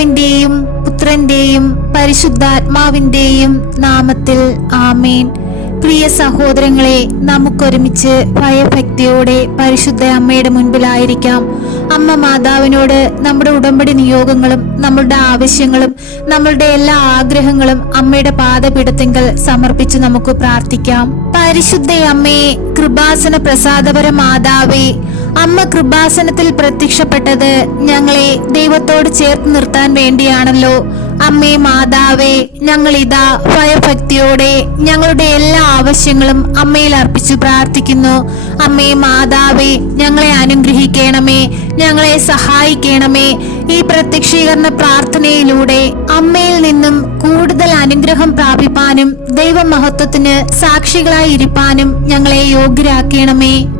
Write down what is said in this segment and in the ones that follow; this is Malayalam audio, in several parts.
പിതാവിന്റെയും പുത്രന്റെയും പരിശുദ്ധാത്മാവിന്റെയും നാമത്തിൽ ആമേൻ. പ്രിയ സഹോദരങ്ങളെ നമുക്കൊരുമിച്ച് ഭയഭക്തിയോടെ പരിശുദ്ധ അമ്മയുടെ മുൻപിലായിരിക്കാം. അമ്മ മാതാവിനോട് നമ്മുടെ ഉടമ്പടി നിയോഗങ്ങളും നമ്മളുടെ ആവശ്യങ്ങളും നമ്മളുടെ എല്ലാ ആഗ്രഹങ്ങളും അമ്മയുടെ പാദപീഠത്തിങ്കൽ സമർപ്പിച്ച് നമുക്ക് പ്രാർത്ഥിക്കാം. പരിശുദ്ധ അമ്മയെ കൃപാസന പ്രസാദപര മാതാവേ അമ്മ കൃപാസനത്തിൽ പ്രത്യക്ഷപ്പെട്ടത് ഞങ്ങളെ ദൈവത്തോട് ചേർത്ത് നിർത്താൻ വേണ്ടിയാണല്ലോ. അമ്മേ മാതാവേ ഞങ്ങൾ ഇതാ ഭയഭക്തിയോടെ ഞങ്ങളുടെ എല്ലാ ആവശ്യങ്ങളും അമ്മയിൽ അർപ്പിച്ചു പ്രാർത്ഥിക്കുന്നു. അമ്മേ മാതാവേ ഞങ്ങളെ അനുഗ്രഹിക്കണമേ ഞങ്ങളെ സഹായിക്കണമേ. ഈ പ്രത്യക്ഷീകരണ പ്രാർത്ഥനയിലൂടെ അമ്മയിൽ നിന്നും കൂടുതൽ അനുഗ്രഹം പ്രാപിപ്പാനും ദൈവമഹത്വത്തിന് സാക്ഷികളായി ഇരിപ്പാനും ഞങ്ങളെ യോഗ്യരാക്കണമേ.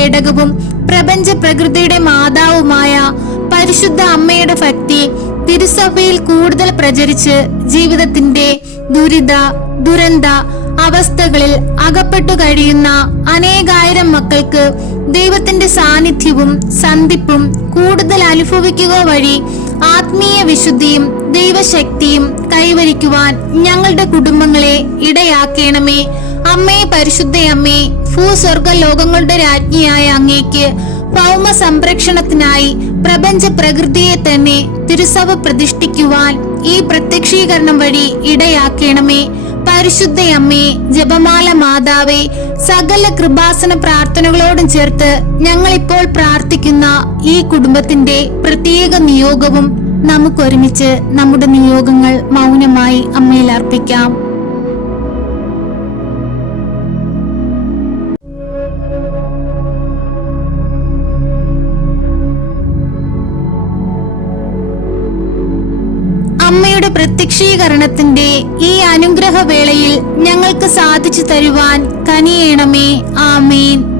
പേടകവും പ്രപഞ്ച പ്രകൃതിയുടെ മാതാവുമായ പരിശുദ്ധ അമ്മയുടെ ഭക്തി തിരുസഭയിൽ കൂടുതൽ പ്രചരിച്ച് ജീവിതത്തിന്റെ ദുരിത ദുരന്ത അവസ്ഥകളിൽ അകപ്പെട്ടു കഴിയുന്ന അനേകായിരം മക്കൾക്ക് ദൈവത്തിന്റെ സാന്നിധ്യവും സന്ധിപ്പും കൂടുതൽ അനുഭവിക്കുക വഴി ആത്മീയ വിശുദ്ധിയും ദൈവശക്തിയും കൈവരിക്കുവാൻ ഞങ്ങളുടെ കുടുംബങ്ങളെ ഇടയാക്കണമേ. അമ്മേ പരിശുദ്ധ അമ്മേ ഭൂസ്വർഗ ലോകങ്ങളുടെ രാജ്ഞിയായ അങ്ങേക്ക് ഭൗമ സംരക്ഷണത്തിനായി പ്രപഞ്ച പ്രകൃതിയെ തന്നെ തിരുസഭ പ്രതിഷ്ഠിക്കുവാൻ ഈ പ്രത്യക്ഷീകരണം വഴി ഇടയാക്കണമേ. പരിശുദ്ധ അമ്മേ ജപമാല മാതാവേ സകല കൃപാസന പ്രാർത്ഥനകളോടും ചേർത്ത് ഞങ്ങളിപ്പോൾ പ്രാർത്ഥിക്കുന്ന ഈ കുടുംബത്തിന്റെ പ്രത്യേക നിയോഗവും നമുക്കൊരുമിച്ച് നമ്മുടെ നിയോഗങ്ങൾ മൗനമായി അമ്മയിൽ അർപ്പിക്കാം. അമ്മയുടെ പ്രത്യക്ഷീകരണത്തിന്റെ ഈ അനുഗ്രഹവേളയിൽ ഞങ്ങൾക്ക് സാധിച്ചു തരുവാൻ കനിയേണമേ. ആമേൻ.